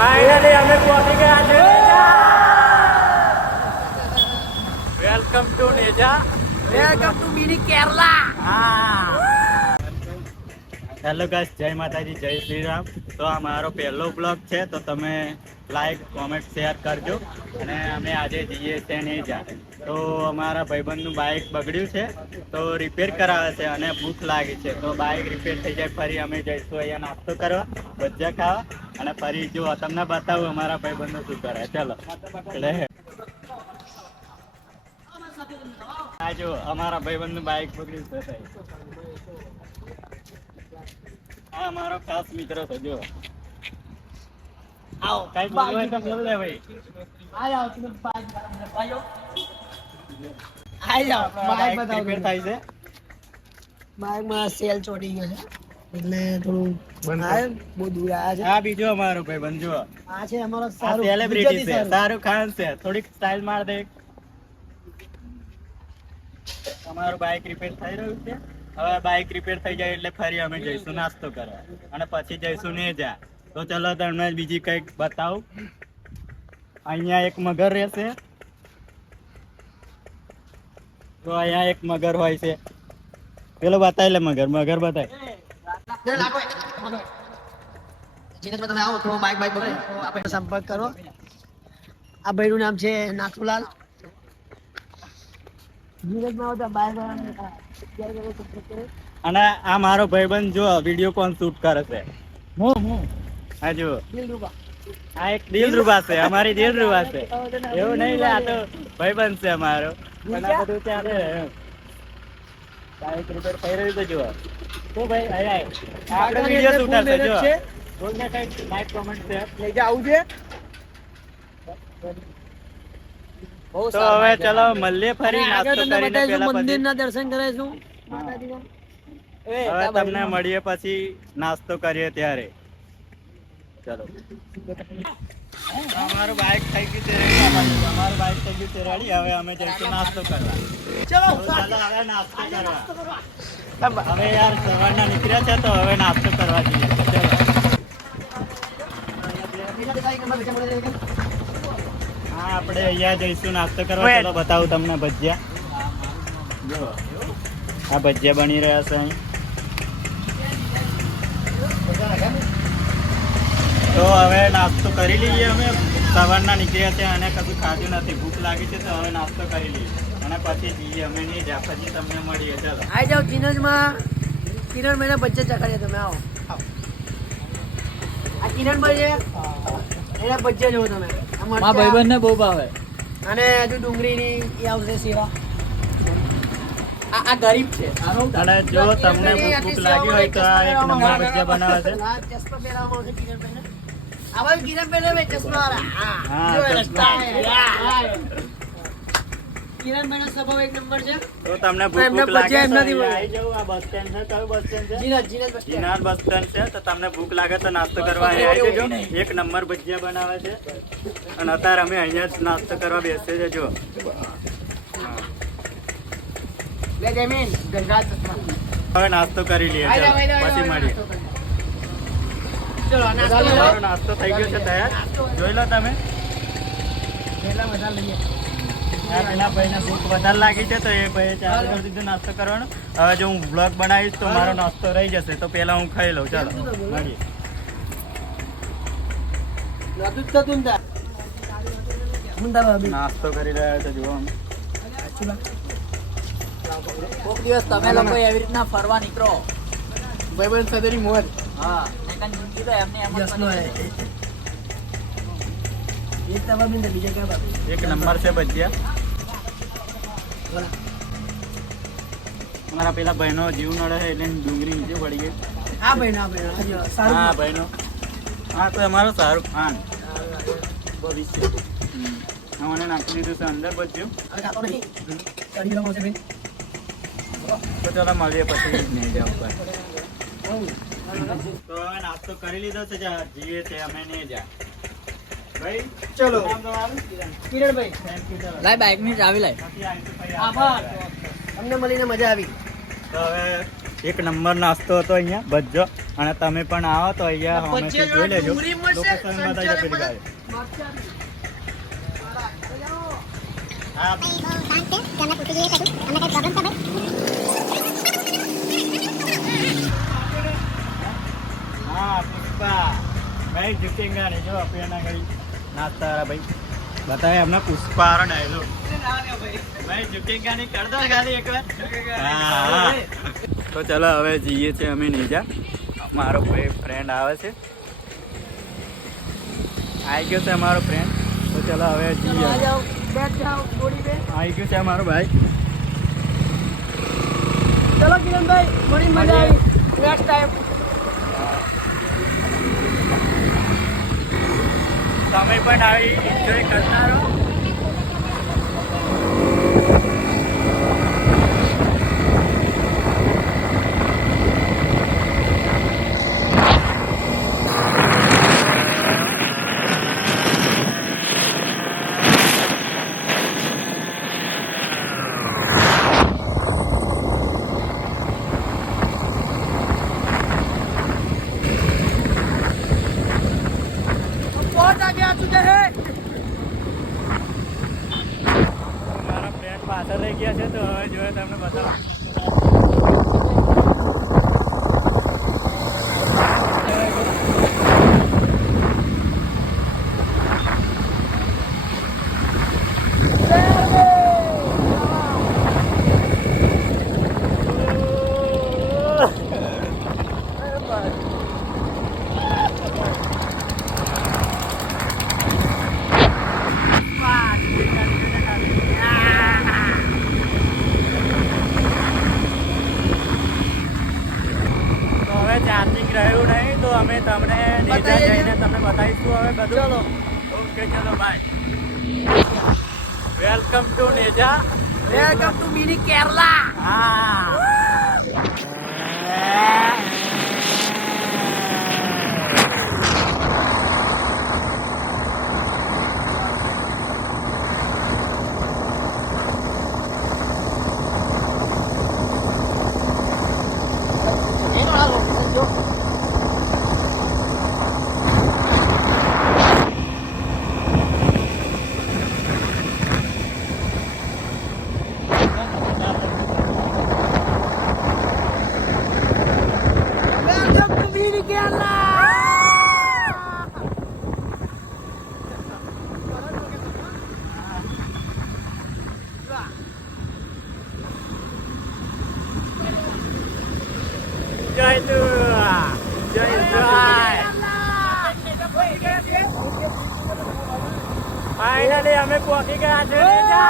Finally અમે પહોંચી ગયા છે વેલકમ ટુ નેજા, welcome to mini Kerala. Hello guys, જય માતાજી, જય શ્રી રામ. તો આ મારો પહેલો બ્લોગ છે, તો તમે લાઈક કોમેન્ટ શેર કરજો. અને અમે આજે જઈએ છીએ નેજા. તો અમારા ભાઈબંધનું બાઇક બગડ્યું છે, તો રિપેર કરાવે છે અને ભૂખ લાગી છે. તો બાઇક રિપેર થઈ જાય ફરી અમે જઈશું અહીંયા નાસ્તો કરવા, ભજીયા ખાવા, અને ફરી જો તમને બતાવું અમારા ભાઈબંધો શું કરે. ચલો એટલે આ જો અમારા ભાઈબંધનું બાઇક બગડ્યું છે. આ અમારો ખાસ મિત્ર છે. જો આવો, કઈ બોલવું હોય તો બોલ લે ભાઈ. આ જાઓ તમે બાઈક ભાઈઓ, આ જાઓ બાઈક બતાવો. રિપેર થાય છે, બાઈકમાં સેલ ચોટી ગયો છે એટલે થોડું બહુ દૂર આવ્યા છે. આ બીજો અમારો ભાઈબંધ જો, આ છે અમારો આ સેલિબ્રિટી છે, શાહરુખ ખાન છે. થોડીક સ્ટાઇલ માર દે. અમારું બાઇક રિપેર થઈ રહ્યું છે. હવે બાઇક રિપેર થઈ જાય એટલે ફરી અમે જઈશું નાસ્તો કરવા, અને પછી જઈશું નેજા. તો ચલો તમને બીજી કંઈક બતાવું. અહીંયા એક મગર રહેશે. તો અહીંયા એક મગર હોય છે. પેલો બતાવી લે મગર, મગર બતાય. તમે આવો તો બાઈક બગડે તો આપણે સંપર્ક કરો. આ ભાઈનું નામ છે નાથુલાલ. અને આ મારો ભાઈબંધ જો વિડીયો કોણ શૂટ કરે છે. હા જો, આ એક દિલરુબા છે, અમારી દિલરુબા છે. એવું નહીં લે, આ તો ભાઈબંધ છે અમારો. પણ આ બધું ચાલે. બાઈક રિપેર થઈ રહ્યું છે. જો તો ભાઈ આગળ વિડીયો શૂટર છે. જો બોલને કંઈક લાઈક કોમેન્ટ છે. લઈ જા આવું છે. તો હવે ચલો મળીએ ફરી નાસ્તો કરીને પહેલા મંદિરના દર્શન કરાવીશું. હવે તમને મળીએ પછી નાસ્તો કરીએ ત્યારે. ચલો, અમારું બાઈક થઈ ગયું છે રેડી. અમારું બાઈક થઈ ગયું છે રેડી. હવે અમે જઈશું નાસ્તો કરવા. ચલો ચાલો હવે નાસ્તો કરવા. હવે યાર સવારના નીકળ્યા છે, તો હવે નાસ્તો કરવા જઈએ. ચલો, હા આપણે અહીંયા જઈશું નાસ્તો કરવા. ચલો બતાવું તમને ભજીયા. જો આ ભજીયા બની રહ્યા છે અહીં. તો હવે નાસ્તો કરી લઈએ. અમે સવારના નીકળ્યા છે અને કશું ખાધું નથી. ભૂખ લાગી છે, તો હવે નાસ્તો કરી લઈએ અને પછી જઈએ અમે નહીં જા. પછી તમને મળીએ. ચાલો આવી જાઓ કિરણમાં. કિરણભાઈ ના બચ્ચા ચખાડીએ. તમે આવો. આ કિરણભાઈ છે, એના બચ્ચા જોવો તમે. મારા ભાઈબંધને બહુ ભાવે. અને હજુ ડુંગળીની એ આવશે સેવા. આ ગરીબ છે. અને જો તમને ભૂખ લાગી હોય તો આ એક નંબર ભજીયા બનાવે છે. ચશ્મા પહેરાવવામાં આવશે કિરણભાઈને. આ બાજુ કિરણભાઈને ચશ્માવાળા. હા, જો એનો ચશ્મા. style. કિરણભાઈનો સ્વભાવ એક નંબર છે. તો તમને એમના ભૂખ લાગે ભજીયા તો એમનાથી આવી જાવ. આ બસ સ્ટેન્ડ છે. કયું બસ સ્ટેન્ડ છે? Zeenat bus stand. જીનાર bus stand છે. તો તમને ભૂખ લાગે તો નાસ્તો કરવા અહીં આવી જજો. એક નંબર ભજીયા બનાવે છે. અને અત્યારે અમે અહીંયા જ નાસ્તો કરવા બેસીએ છીએ. જો લે જમીન ગંગા ચશ્મા. હવે નાસ્તો કરી લઈએ. ચાલો પછી મળીએ. ચલો નાસ્તો કરો. તમારો નાસ્તો થઈ ગયો છે તૈયાર. જોઈ લો તમે. પહેલા બધા લઈએ. આ પેલા ભાઈને ભૂખ વધારે લાગી છે, તો એ ભાઈ ચાલુ કરી દીધું નાસ્તો કરવાનો. હવે જો હું બ્લોગ બનાવીશ તો મારો નાસ્તો રહી જશે, તો પેલા હું ખાઈ લઉં. ચાલો મળીએ. નતું જ થતું ને મુંડા ભાભી. નાસ્તો કરી રહ્યા છે. જુઓ અમે. કોક દિવસ તમે લોકો એવી રીતના ફરવા નીકળો. ભાઈબંધ સાથેની મોજ. હા, નકર જિંદગી તો એમને એમ જ જસનો બની હે. જાય. એક તમારા બિંદુ બીજા ક્યાં ભાભી? એક નંબર છે ભજીયા. બોલા. મારા પેલા ભાઈનો જીવ નડે છે એટલે ડુંગળી નીચે પડી ગઈ. આ ભાઈ ના ભાઈ હજી હા સારું. ભાઈનો. હા તો અમારો શાહરુખ ખાન ભવિષ્ય. મને નાખી દીધું છે અંદર ભજીયું. હવે ખાતો નહીં. ચડી ગયો મોસે ભાઈ. તો ચાલો મળીએ પછી નહીં જાવ પર. તો હવે નાસ્તો કરી લીધો છે. જીએ છે અમે નહીં જા ભાઈ. ચલો. નામ તમારું? કિરણભાઈ Thank you, ચાલો. લાય બાઈક ની ચાવી લાય. પછી આવીશું પછી આભાર. તમને મળીને મજા આવી. તો હવે એક નંબર નાસ્તો હતો અહીંયા ભજ્જો, અને તમે પણ આવો તો અહીંયા હમેથી જોઈ લેજો. ડુંગળી મળશે, લોકેશન બતાવી દો પેલી ગાડી. હા હા પુષ્પા ભાઈ જીતેંગા નહીં જો આપણે એના ઘડી નાસ્તા વાળા ભાઈ બતાવે અમને પુષ્પા વાળો ડાયલોગ ભાઈ જીતેંગા નહીં કર દો ખાલી એકવાર. હા તો ચલો હવે જઈએ છીએ અમે નીચે. મારો ભાઈ ફ્રેન્ડ આવે છે, આવી ગયો છે અમારો ફ્રેન્ડ. તો ચલો હવે જઈએ. આવી ગયો છે અમારો ભાઈ. ચલો કિરણભાઈ, મળી મજા આવી. નેક્સ્ટ ટાઈમ તમે પણ આવી એન્જોય કરતા રહો. बहुत आगे आ चुके हैं. મારા ફ્રેન્ડ પાછળ રહી ગયા છે, તો હવે જોઈએ તમને બતાવો. તો હવે ચાર્જિંગ રહ્યું નહીં, તો અમે તમને નીચે બતાવીએ જઈને તમને બતાવીશું હવે બધું. ચલો. ઓકે ચલો બાય. વેલકમ ટુ નેજા. Welcome to mini Kerala. હા એનો આ લોકેશન જો. Welcome to mini Kerala. જય તું જય જય. ફાઇનલી અમે પહોંચી ગયા છે નેજા.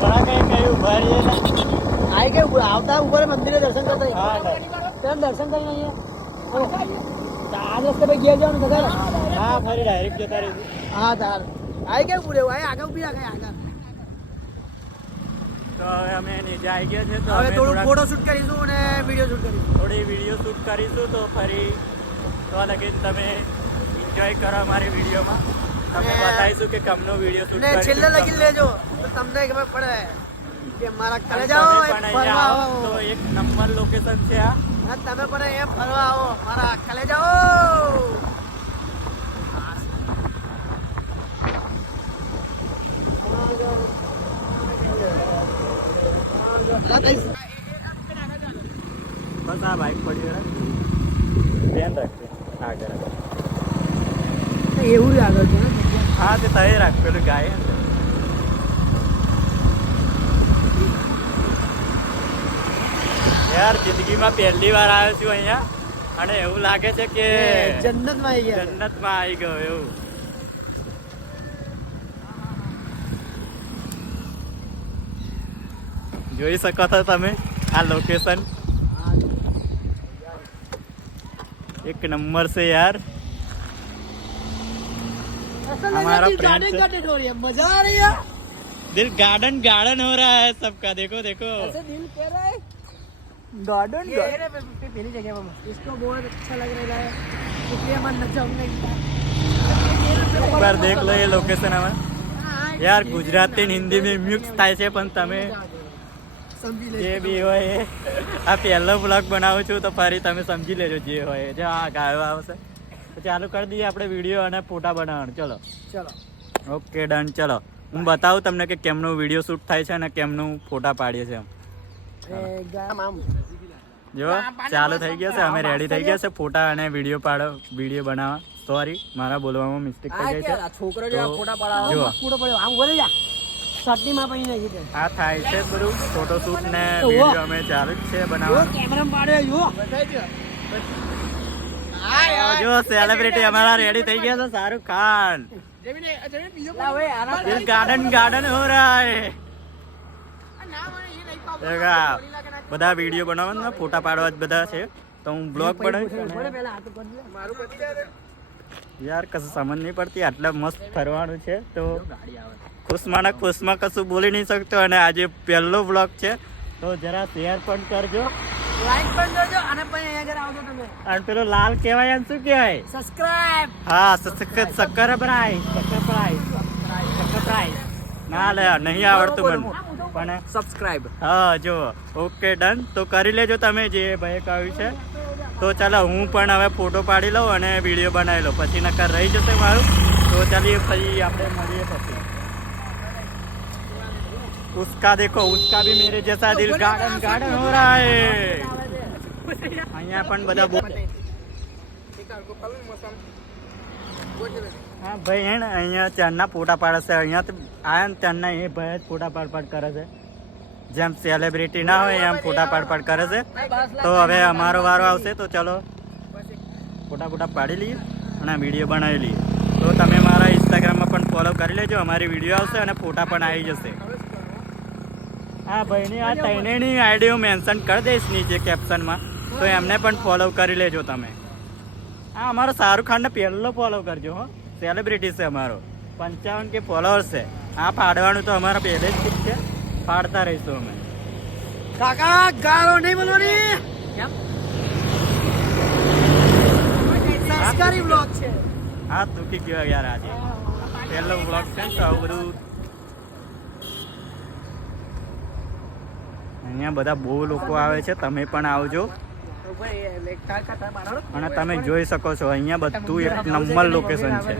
બરા કઈ કઈ ઉભા રહીએ ને. આઈ કે આવતા ઉપર મંદિરે દર્શન કરતા હા ત્યાં દર્શન કરીને અહીંયા આ રસ્તે ભાઈ ઘેર જવાનું બધા. હા ફરી ડાયરેક્ટ જતા રહીશું. હા તાર આઈ કે પૂરે આઈ આગળ ઉભી રાખે આગળ. તો હવે અમે નીચે આવી ગયા છે, તો હવે અમે થોડું થોડાક ફોટો શૂટ કરીશું અને વિડીયો શૂટ કરીશું. થોડી વિડીયો શૂટ કરીશું. તો ફરી તો લગી તમે એન્જોય કરો અમારી વિડીયોમાં. તમને ને- બતાવીશું કે કમનો વિડીયો શૂટ ને છેલ્લે લગી લેજો તો તમને ખબર પડે કે મારા ઘરે જાઓ ફરવા તો આવો. એક નંબર લોકેશન છે આ. હા, તમે પણ અહીંયા ફરવા આવો મારા ખાલે જાઓ. એવું જ આગળ છે ને હા તે તય રાખ પેલું ગાય હશે. યાર જિંદગીમાં પહેલી વાર આવ્યો છું અહીંયા અને એવું લાગે છે કે જન્નતમાં આવી ગયા જન્નતમાં આવી ગયો એવું. જોઈ શકો છો તમે આ લોકેશન એક નંબર છે યાર. हमारा फ्रेंड गार्डन से- का टेट हो रही है मजा आ रही है दिल गार्डन गार्डन हो रहा है सबका. देखो देखो ऐसे दिल कह रहा है गार्डन पहली जगह में इसको बहुत अच्छा लग रहा है इसलिए मन नचा हमने एक बार देख लो ये लोकेशन हमें यार. ગુજરાતી ને હિન્દી में મિક્સ થાય છે પણ તમે समझी જે બી હોય એ આ પહેલો બ્લોગ બનાવું છું તો ફરી તમે સમજી લેજો જે હોય એ. જો આ ગાયો આવશે તો ચાલુ કરી દઈએ આપણે વિડીયો અને ફોટા બનાવવાનું. ચલો चलो ઓકે ડન. ચલો હું બતાવું તમને કે કેમનું વિડીયો શૂટ થાય છે અને કેમનું ફોટા પાડીએ છીએ. જો ચાલુ થઈ ગયા છે, અમે રેડી થઈ ગયા છે ફોટા અને વિડીયો બનાવવા. સોરી મારા બોલવામાં મિસ્ટેક થઈ ગઈ છે. છોકરો જેવા તો ફોટા પડાવો. જો पूरा पड़े आम बोले जा चटनी में पड़ी नहीं है આ થાય છે બધું ફોટોશૂટ ને વિડીયો અમે ચાલુ જ છે બનાવવાનું. कैमरा में पाड़े यो જો સેલિબ્રિટી અમારા રેડી થઈ ગયા છે. શાહરુખ ખાન. ये गार्डन गार्डन हो रहा है. देखा બધા વિડીયો બનાવવાના ફોટા પાડવા જ બધા છે તો હું બ્લોગ બનાવીશ. पहले हाथ कर दिया યાર કશું સમજ નહીં પડતી. આટલા મસ્ત ફરવાનું છે તો ખુશમાં કશું બોલી નહીં શકતો. અને આજે પહેલો બ્લોગ છે તો જરા શેર પણ કરજો. लाइक पण करજો અને પછી અહીંયા આગળ આવજો તમે અને પેલો લાલ કહેવાય એને શું કહેવાય? સબસ્ક્રાઇબ હા શક્કર પ્રાઈસ ના લે નહીં આવડતું મને પણ સબસ્ક્રાઇબ. હા જો ઓકે ડન. તો કરી લેજો તમે જે ભાઈ કહ્યું છે. તો ચાલો હું પણ હવે ફોટો પાડી લઉં અને વિડીયો બનાવી લઉં. પછી નકર રહી જશે મારું. તો ચાલીએ પછી આપણે મળીએ પછી. उसका देखो उसका भी मेरे जैसा दिल गार्डन गार्डन हो रहा है. અહીંયા પણ બધા હા ભાઈ હે ને અહીંયા ચાંદના ફોટા પાડે છે. અહીંયા આયા ને ચાંદના એ ભાઈ જ ફોટા પાડ કરે છે. જેમ સેલિબ્રિટી ના હોય એમ ફોટા પાડ કરે છે. તો હવે અમારો વારો આવશે તો ચલો ફોટા પાડી લઈએ અને વિડીયો બનાવી લઈએ. તો તમે મારા ઇન્સ્ટાગ્રામમાં પણ ફોલો કરી લેજો. અમારી વિડીયો આવશે અને ફોટા પણ આવી જશે. હા ભાઈની આ ત્રણેયની આઈડીઓ મેન્શન કરી દઈશ નીચે કેપ્શનમાં. તો એમને પણ ફોલો કરી લેજો તમે. હા અમારો શાહરુખ ખાનને પહેલો ફોલો કરજો. હો સેલિબ્રિટી છે અમારો 55 કે ફોલોઅર્સ છે. આ પાડવાનું તો અમારા પહેલે જ ઠીક છે. પાડતા રહીશું અમે. કાકા ગાળો નહીં બોલવાની કેમ? સંસ્કારી બ્લોગ છે હા દુઃખી ગયો યાર આજે પહેલો બ્લોગ છે તો આવું બધું. અહીંયા બધા બહુ લોકો આવે છે. તમે પણ આવજો અને તમે જોઈ શકો છો અહીંયા બધું એક નંબર લોકેશન છે.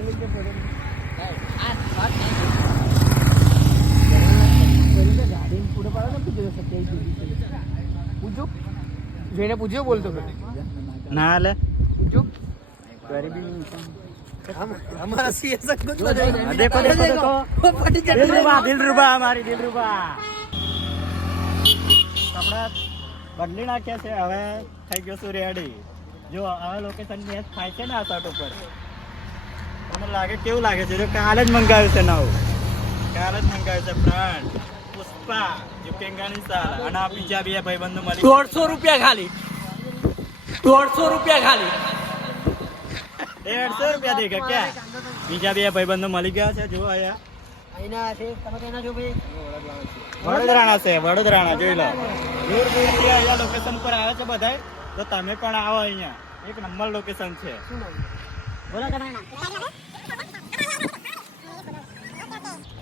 જેને પૂછ્યો બોલતો ના લે પૂછ્યો ગરીબી हमारा सीएसआर कुछ देखो देखो देखो દિલરુબા અમારી દિલરુબા કપડા બદલી નાખ્યા છે. હવે થઈ ગયો છું રેડી. જો હવે લોકેશન મેચ થાય છે ને આ શર્ટ ઉપર. મને લાગે કેવું લાગે છે? જો કાલે જ મંગાવ્યું છે નવું. કાલે જ મંગાવ્યું છે બ્રાન્ડ પુષ્પા ઝુકેંગાની સાલ. અને આ બીજા બે ભાઈબંધો મળી 150 રૂપિયા ખાલી 150 રૂપિયા ખાલી 150 રૂપિયા દેખા ક્યાં બીજા બે ભાઈબંધો મળી ગયા છે. જો આયા અહીંના છે તમે કેના છો ભાઈ વડોદરાના છે. વડોદરાના જોઈ લો. દૂર દૂરથી અહીંયા લોકેશન પર આવે છે બધાય. તો તમે પણ આવો. અહીંયા એક નંબર લોકેશન છે. શું નામ બોલો તમે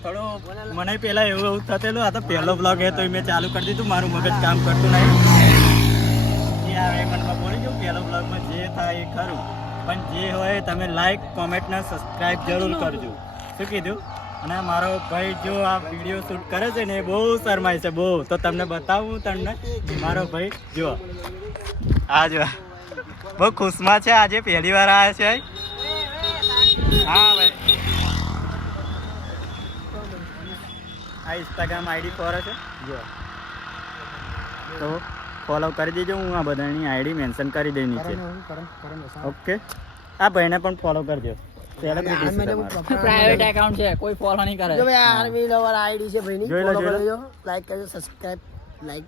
થોડું મને પેલા એવું થયેલું. આ તો પહેલો બ્લોગ એ તો મેં ચાલુ કરી દીધું. મારું મગજ કામ કરતું નહીં. એ આવે મનમાં બોલી ગયું પહેલો બ્લોગમાં જે થાય એ ખરું. પણ જે હોય તમે લાઈક કોમેન્ટ ને સબસ્ક્રાઈબ જરૂર કરજો. શું કીધું? અને મારો ભાઈ જો આ વિડીયો શૂટ કરે છે ને એ બહુ શરમાય છે બહુ. તો તમને બતાવું તમને મારો ભાઈ જો આ જો બહુ ખુશમાં છે. આજે પહેલી વાર આવ્યા છે. હા ભાઈ આ ઇન્સ્ટાગ્રામ આઈડી પર છે જો તો ફોલો કરી દેજો. હું આ બધાની આઈડી મેન્શન કરી દઈ નીચે. ઓકે આ ભાઈને પણ ફોલો કરજો. પ્રાઇવેટ એકાઉન્ટ છે, કોઈ ફોલો નહીં કરે. જો ભાઈ આર્મી લવર આઈડી છે ભાઈની. જોઈ લો, ફોલો જોઈ લો. કરજો, લાઈક કરજો, સબસ્ક્રાઇબ લાઈક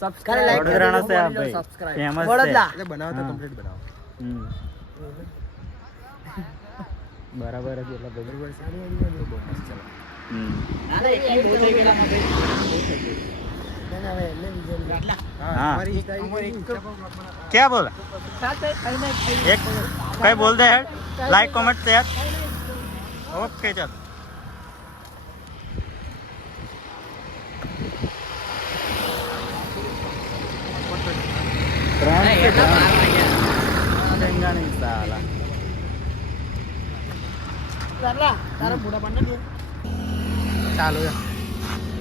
સબસ્ક્રાઇબ like કરજો, વડોદરાનો છે આ બોડી ભાઈ subscribe. ફેમસ વડોદરા. છે. બનાવતા કમ્પ્લીટ બનાવો. હમ. બરાબર જ એટલે બધું હમ. ના ના, એક બહુ થઈ ગયેલા માટે. ના, ના, હવે એને લીધે. હા. તમારી Insta क्या बोला સાથે ખાઈને एक कई बोल दे है लाइक कमेंट शेयर ओके चल નહીં, એટલા 12 વાગ્યા. ચાલા, તારા ભૂડા પણ નથી. ચાલુ છે.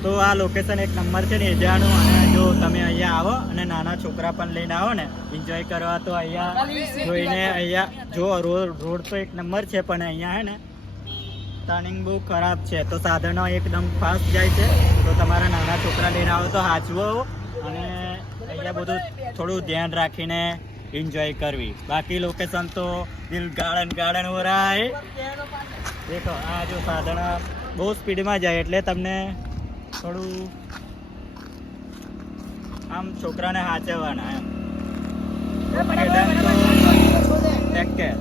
તો આ લોકેશન એક નંબર છે ને એજાનું. અને જો તમે અહીંયા આવો અને નાના છોકરા પણ લઈને આવો ને એન્જોય કરવા તો અહીંયા જોઈને અહીંયા જો રોડ તો એક નંબર છે પણ અહીંયા હે ને ટર્નિંગ બહુ ખરાબ છે તો સાધનો એકદમ ફાસ્ટ જાય છે. તો તમારા નાના છોકરા લઈને આવો તો સાચવો અને અહીંયા બધું થોડું ધ્યાન રાખીને એન્જોય કરવી. બાકી લોકેશન તો દિલ ગાર્ડન હો રહા હે. દેખો આ જો સાધન બહુ સ્પીડમાં જાય એટલે તમને થોડું આમ છોકરાને સાચવવાના એમ. Take care.